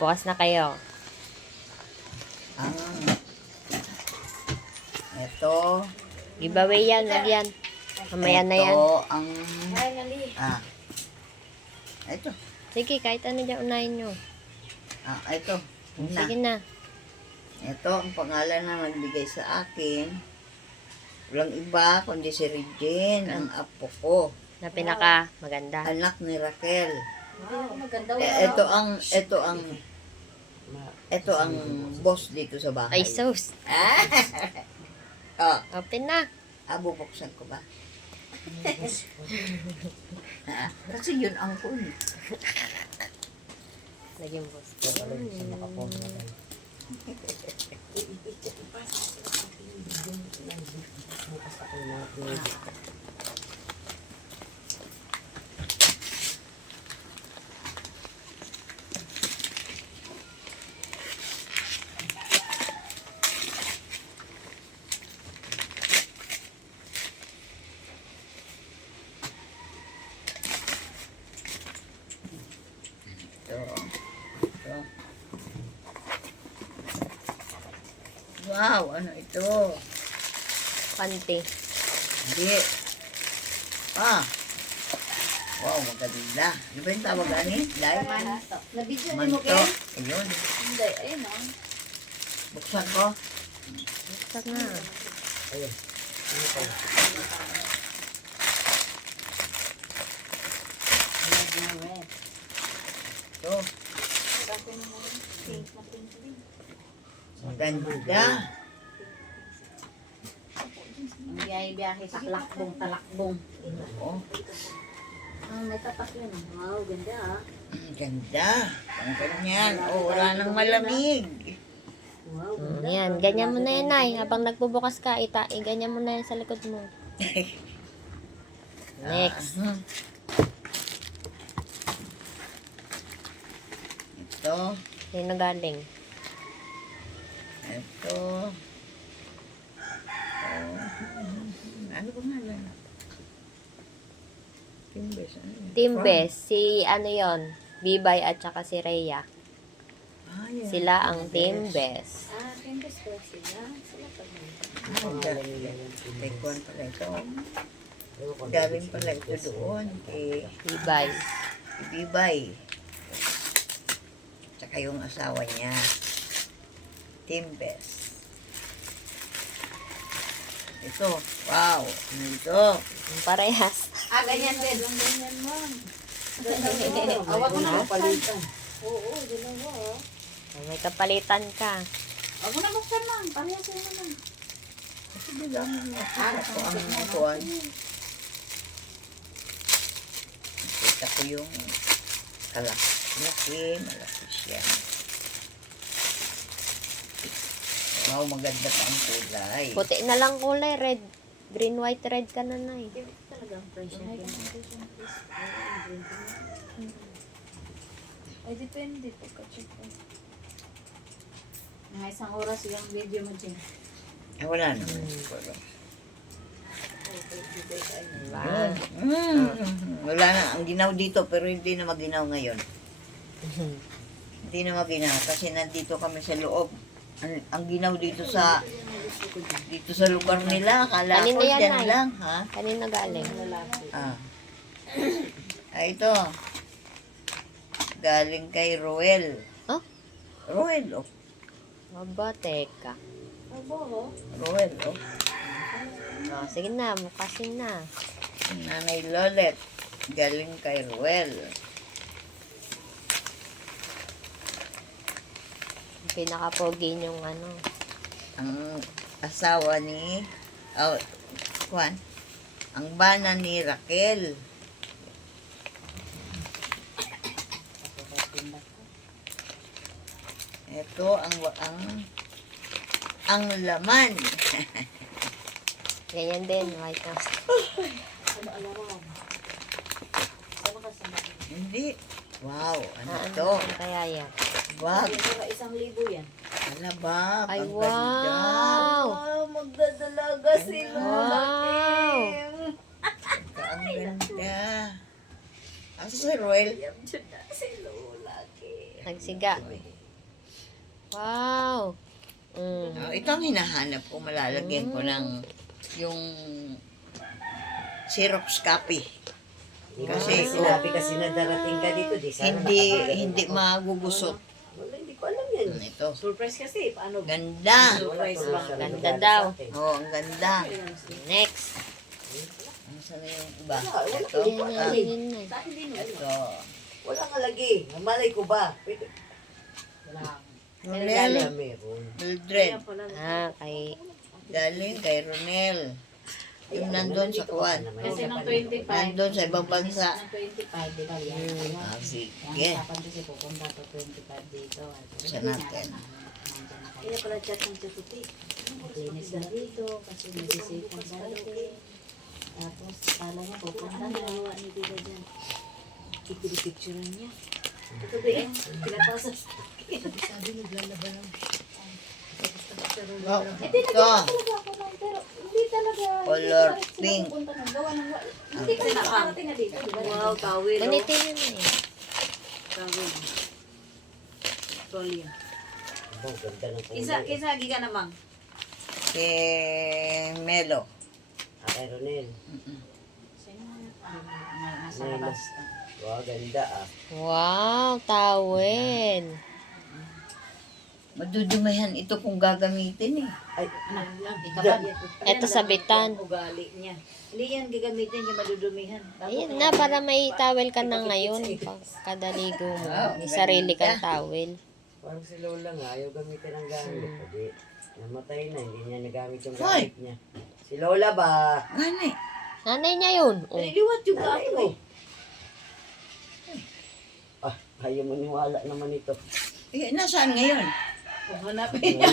Bukas na kayo. Ang ito, Giveaway yan, wag yan. Mamaya na yan. ito ang ito. Sige, kahit ano dyan unahin nyo. Ito. Una. Sige na. Ito ang pangalan na nagbigay sa akin. Walang iba kundi si Regine, ang apo ko. Na pinaka maganda. Anak ni Raquel. Wow, maganda. Ito ang boss dito sa bahay. Ay, sus. Open na. Bubuksan ko ba? Kasi yun ang kun. Lagyan boss. Ito. Wow, ano ito? Panty. Hindi. Wow, maganda. Ano ba yung tawag ani? Live? Nabidyo ni mo, Manto. Ken? Ayun. Hindi, ayun o. Buksan ko. Sag na. Ito. Maganda. Ang biyahe-biyahe sa talakbong. Oo. May tatak yun. Wow, ganda ah. Ang ganda. Ang ganyan. Wala nang malamig. Wow, Yan, ganyan mo na yan, Nay. Habang nagbubukas ka, ganyan mo na yan sa likod mo. Next. Ito. Sino galing? Ito. Ano ba nga lang? Timbes. Ano yun? Team Best. Si ano yon, Bibay at saka si Rhea. Yan. Sila ang Team Best. Fingers ko sila. Sila pa rin. Taekwondo pala ito. Galing pala ito doon kay Bibay. Bibay. Tsaka yung asawa niya. Timbes. Ito. Wow. Ano ito? Ang parehas. Ganyan din. Ganyan mo. Awag mo na buksan. Oo, dalawa. May kapalitan ka. Awag mo na buksan lang. Parehas sila naman. Kasi bilang ako ang kuwan. Nakita ko yung malaki siya. Wow, maganda pa ang kulay. Puti na lang kulay. Red. Green, white, red ka na, Nay. Talagang fresh na ay, depende. Pagka-check ko. Isang oras yung video mo dyan. Wala naman. Diba? Wala na. Ang ginaw dito, pero hindi na maginaw ngayon. Hindi na maginaw kasi nandito kami sa loob. Ang ginaw dito sa lugar nila. Akala Kanina ko yan, dyan Nay. lang, ha? Kanina galing. Ito. Galing kay Roel. Oh? Roel, oh. Aba, teka. Roel, oh. Sige na, mukasin na. Nanay Lolet. Galing kay Roel. Pinaka-pogi yung ano. Ang asawa ni Juan, ang bana ni Raquel. Ito ang laman. Ganyan din, white house. Hindi. Wow, ano Ano to? kaya yan? Bag. 1,000 yan. Ala bag. Ay, Ang wow! ganda. Wow, magdadalaga si Lola Wow! Kim. Ang ganda. Asa si Roel? Si Lola Kim. Nagsiga. Wow. Ito ang hinahanap ko. Malalagyan ko ng yung Xerox copy. Kasi sinabi kasi na darating ka dito, di sana Hindi magugusot. Wala, hindi ko alam yan. Ito. Surprise kasi. Paano? Ganda. Surprise Wala lang. siya Ganda nagagalit daw. sa atin. Oo, ang ganda. Next. Ano na yung iba? Wala, Ito. Yun na. Sa akin din. Ito. Wala nga lagi. Malay ko ba? Pwede. Wala. Ronel. Wala, meron. Mildred. Kay... Galing kay Ronel. Yung nandun sa kuwan. Kasi ng 25. Nandun sa ibang bansa. Ng 25, di ba yan? Sige. Usapan kasi pupunta to 25 dito. Sa natin. Kaya pala chat ng chatuti. Maglinis na dito kasi nagsisipan sa atin. Tapos kala niya pupunta na. Nawa ni Tita dyan. Ipinipicturean niya. Ito ba eh? Pinapasa sa akin. Sabi naglalaban lang. Ito. Hindi talaga. Color pink. Hindi kasi nakarating na dito. Wow, tawil. Ganitin yun na eh. Tawil. Tuloy. Oh, ganda ng kulay. Kisa giga namang. Kay Melo. Kay Ronel. Nasa labas. Wow, ganda ah. Wow, towel. Madudumihan ito kung gagamitin eh. Ay, Eto sabitan. Ugali niya. Hindi yan gagamitin yung madudumihan. Ayun na, para may towel ka na ngayon. Kadaligo mo. May sarili kang towel. parang si Lola nga, ayaw gamitin ang gamit. Pwede, namatay na, hindi niya nagamit yung Hoy! gamit niya. Si Lola ba? Gani. Nanay niya yun. Oh. Liwat yung Nanay gato mo. eh. Ah, ayaw maniwala naman ito. Eh, nasaan ngayon? Kung hanapin niya.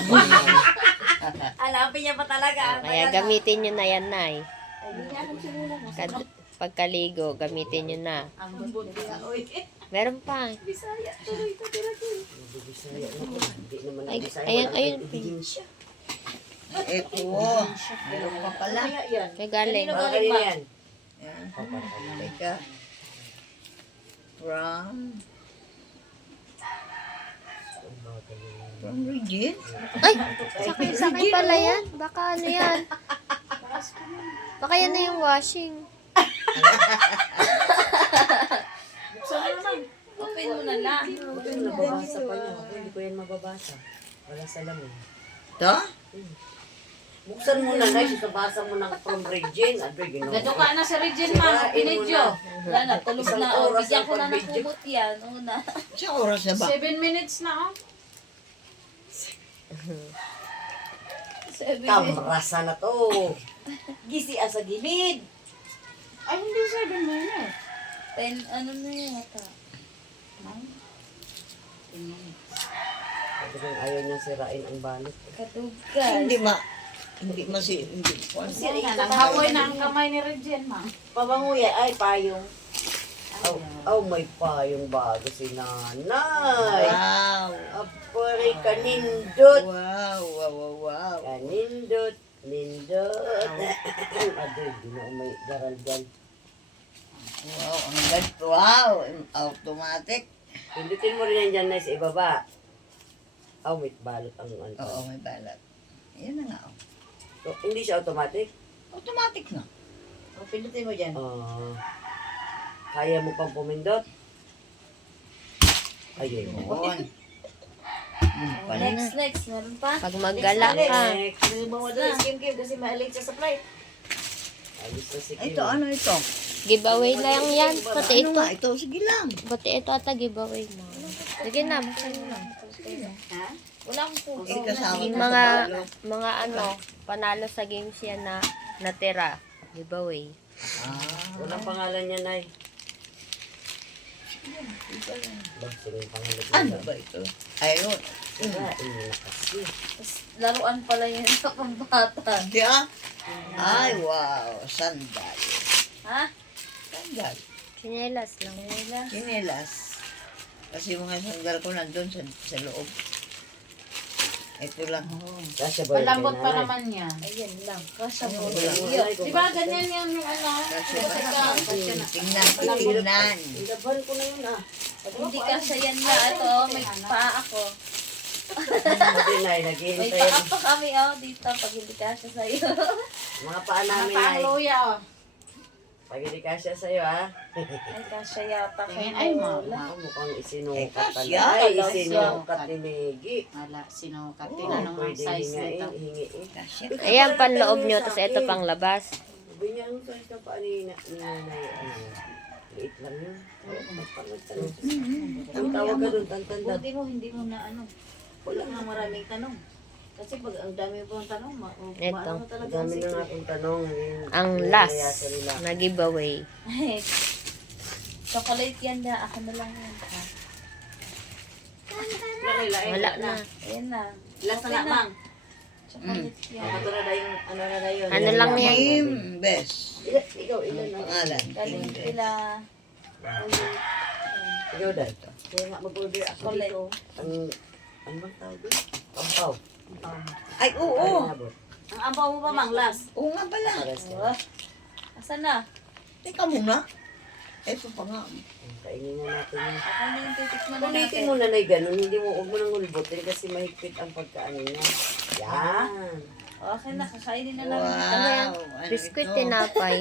Hanapin niya pa talaga. Kaya gamitin nyo na yan, Nay. Ay, hindi niya alam siguro. Pagkaligo, gamitin nyo na. Ang bubod niya. Oy, Meron pa. Bisaya. Tuloy ito, tira-tira. Bisaya naman. Hindi naman Ay, ang Bisaya. ayun, walang ayun. ebidensya. Ito. Meron pa pala. Kaya yan. May galing. Kanino Baka galing rin ba? yan. Yan. Oh, para Teka. From Regine? Ay! Sakay pala yan. Baka ano yan. Baka yan na yung washing. Buksan mo naman. Open mo na lang. Open mo, nababasa pa niya. Ako, hindi ko yan mababasa. Wala salamin. Ito? Buksan mo na guys, isabasa mo ng from Regine. Adoy, ginawa. Gado ka na sa Regine, ma'am. Pinidyo. Wala na, tulog Isang na. Oh, oras bigyan ang ko na ng pag-video. kumot yan. Una. Sa oras na ba? 7 minutes na, oh. 7 minutes. Kamrasa na to. Gisi sa gilid. Ay, hindi 7 minutes. 10, ano na yun, ata? 10 minutes. Sabi ko, ayaw niya sirain ang balot. Katugal. Hindi ko. Nanghapoy na ang kamay ni Regine, ma'am. Pabanguya, ay payong. Oh, may payong bago si nanay. Wow. Apore kanindot. Wow. Kanindot. Nindot. Adoy, di na may garalgal. Wow, ang ganda. Wow, automatic. Pindutin mo rin yan dyan na sa ibaba. Oh, may balot ang ano. Oo, may balat. Yan na nga. Oh. So, hindi siya automatic? Automatic na. Pindutin mo dyan. Kaya mo pang pumindot? Ayun. Yun. Next. Meron pa? Pag maggala ka. Next. Hindi mo na. Kim kasi ma-late sa supply. Alis na si Kim. Ito, ano ito? Giveaway lang yan. Pati Ano ito. nga ito? Sige lang. Pati ito ata giveaway mo. Sige na, buksan mo na. Ha? Wala akong puso. Eh, kasama Yung na sa mga ano, panalo sa games yan na natira. Giveaway. Walang pangalan niya, Nay. Ba, sino yung pangalan niya? Ano ba ito? Ayun. Sirain niya na kasi. Laruan pala yan sa pambata. Hindi ah. Ay, wow. Sandal. Ha? Sandal. Chinelas lang. Kinelas. Kasi yung mga sandal ko nandun sa loob. Ito lang. Kasya ba yun kay Malambot pa Nanay? naman yan. Ayan lang. Kasha po. Wala. Di ba ganyan yan yung ano? Kasi Kasi ka. tingnan. Ilaban ko na yun ah. Pag hindi kasya yan na, ito, may paa ako. Pati Nay, May naghihintay. paa pa kami, dito, pag hindi kasya sa'yo. Mga paa namin, Nay. oh. Pag hindi kasya sa'yo, ha? Ay, kasya yata ko. Ay, wala. Mukhang isinukat pala. kasya. Ay, isinukat ni Megi. Wala, sinukat. Oo, Tinanong ang pwede size hingain, nito. hingiin. Kasya. Ayan, panloob nyo, tapos ito pang labas. Sabi niya, ang size ng paa ni Nanay, liit lang yun. Pagtanong. Ang tawag ka doon, tantanda. Buti mo, hindi mo na wala nga maraming tanong. Kasi pag ang dami pong tanong, Ito. maano mo talaga Dami na nga akong tanong. Ang last na giveaway. Chocolate yan na, ako na lang yan. Wala na. Ayan na. Last na mang. Chocolate yan. Ito na yun, ano na yun. Ano lang yan? Team Best. Ikaw, ilan ang Pangalan. Galing Team Best. sila. Ikaw dahil. Kaya nga mag-order ako dito. Ano bang tawag doon? Pampaw. Ay, oo. Nabot. Ang ampaw mo pa, Mang Las? Oo nga pala. Pares ka. Oh. Asan na? Teka muna. Ito pa nga. Kainin na natin yun. Ako na yung titikman na Ulitin natin. mo na na ganun, hindi mo, huwag mo nang ulbutin kasi mahigpit ang pagkaano niya. Yan. Okay na, kakainin na namin. Wow. Ano Biskuit ito? tinapay.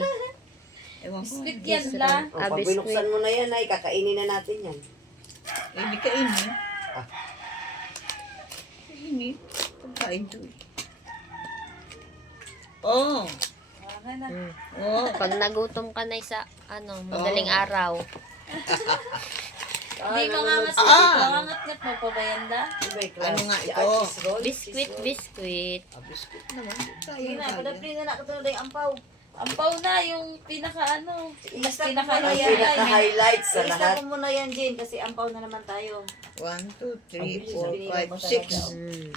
Ewan ko. Biscuit yan la. O, Ah, pag biscuit. binuksan mo na yan, ay kakainin na natin yan. Hindi kainin. Ah. Kainin. Pagkain to eh. Oh. Okay na. Oh. Pag nagutom ka na sa, madaling araw. Hindi mangangat mangangat-ngat mo pa ba yan da? Diba, Ano nga ito? cheese roll? Biskuit, biskuit. Ah, biskuit naman. Sige na, Kaya. padapli na katulad yung ampaw. Ampaw na, yung mas Ang pinaka-highlight. pinaka-highlights sa lahat. Ilista mo muna yan, Jane, kasi ampaw na naman tayo. 1, 2, 3, 4, 5, 6. Mm.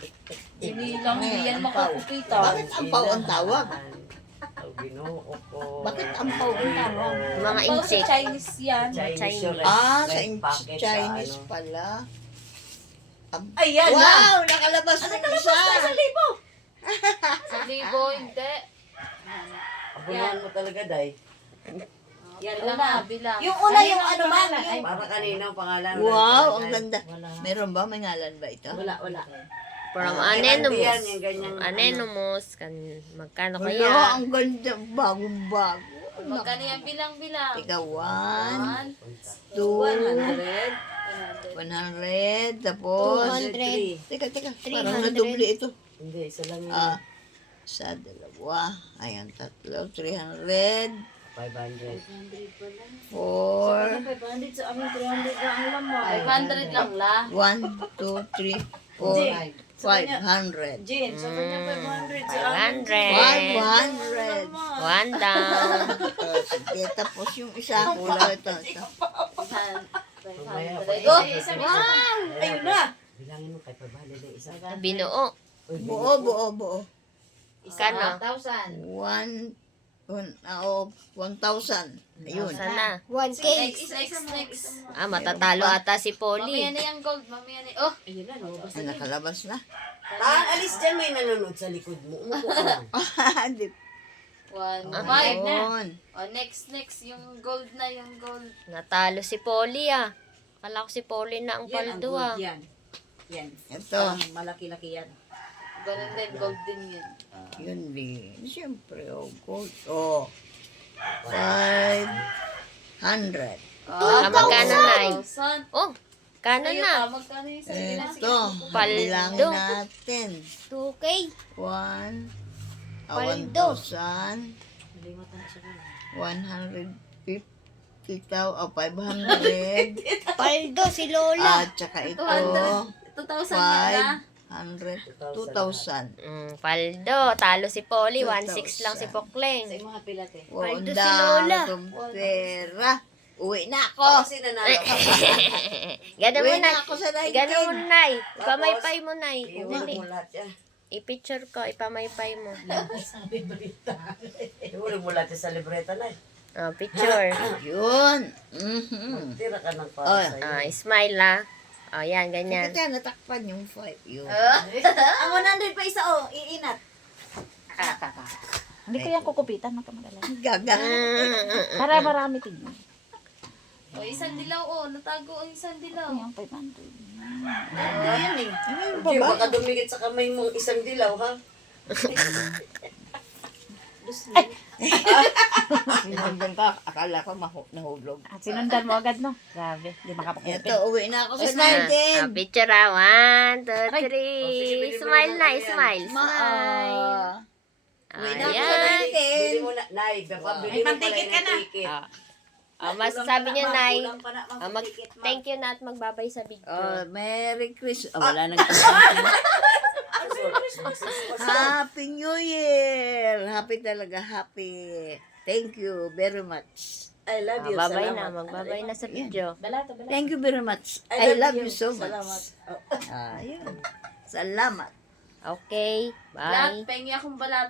Hindi lang, hindi yan makakupitan. Bakit ampaw ang tawag? Ang ginoo ko. Bakit ampaw ang tawag? Mga Ampaw sa insect. Chinese yan. Chinese yung Ah, sa red packet Chinese ano. pala. Ayan na! Wow! Nakalabas na isa! Sa libo, hindi. Abunuhan mo talaga, Day. Yan na, bilang. Yung una, yung ano man. Yung... Para kanina ang pangalan. Wow! Ang ganda. Meron ba? May ngalan ba ito? Wala. From Yan, Anemomus. yung ganyang Anemomus. Magkano Wala, kaya? ang ganda. Bagong-bago. Magkano yan bilang-bilang? Teka, 1, 2, 100. 100, tapos... 200. Teka, parang nadubli ito. Hindi, isa lang yun. Sa dalawa. Ayan, tatlo. 300, 500. 4, 500 sa amin, 300 na ang laman. 500 lang la. 1, 2, 3, 4, 500. Jane, sa kanya 500 sa amin. 500. 500. One down. Sige, tapos yung isa. Wala ito. 500. Oh, ayun na. Bilangin mo kay Pabali na isa. Binuo. Buo. Kano? 1,000. 1,000. Ayun. Sana. 1K. Next. Matatalo ata si Mamaya Polly. na yung gold. Mamaya na. Oh, Ayun na, no? Ay, nakalabas na. Alis dyan, may nanonood sa likod mo. Umupo ka lang. Hindi. 1,500 na. Ayun. Oh, next. Yung gold na, yung gold. Natalo si Polly Kala ko si Polly na ang paldo Yan. Yan. Ito. Malaki-laki yan. Ganun din, gold din yan. Yun din. Siyempre, gold. 500. Magkano na? 1,000. Oh, kano na? Magkano yung sa bilang? Ito. Paldo. Bilangin natin. 2K. 1,000. Limot na siya. 500. Paldo si Lola. At saka ito. 2,000 na. 2,000. Paldo. Talo si Polly. 1,600 lang si Sa Pokleng. mga pilate. Wow, ang Paldo si Lola. dami kong pera. Uwi na ako. Kasi nanalo ka. Gano'n mo Uwi na. na ako sa Gano'n mo 19. na. Ipamaypay mo na. Iwan Dali. mo lahat yan. I-picture ko. Ipamaypay mo. Iwan mo lahat yan sa libreta na. Picture. Yun. Tira ka ng Oh, para sa'yo. Smile yan, ganyan. Kaya natakpan yung 5. Yun. Ang 100 pa isa, iinat. Hindi ko yan kukupitan, magkamadala. Gaga. Para marami tingnan. O, isang dilaw, oh. Natago ang isang dilaw. Yung 500. Ano yan eh. Ano Hindi, baka dumikit sa kamay mo isang dilaw, ha? Sinundan ka, akala ko nahulog. At sinundan mo agad, no? Grabe, hindi makapag-open. Ito, uwi na ako sa natin. Picture 1, 2, 3. Smile na, smile. Smile. Uwi na ako sa Ayan. natin. Bili mo na, Nay. Pabili mo pala yung ticket. Masasabi niyo, Nay. Kulang pa na mag-ticket, ma'am. Thank you na at magbabay sa video. Merry Christmas. Wala nang Happy New Year! Happy talaga, happy. Thank you very much. I love you. Babay na, Salamat. magbabay na sa video. Balato, balato. Thank you very much. I love you so much. Salamat. Ayun. Salamat. Okay, Lahat, bye. pengi akong balat.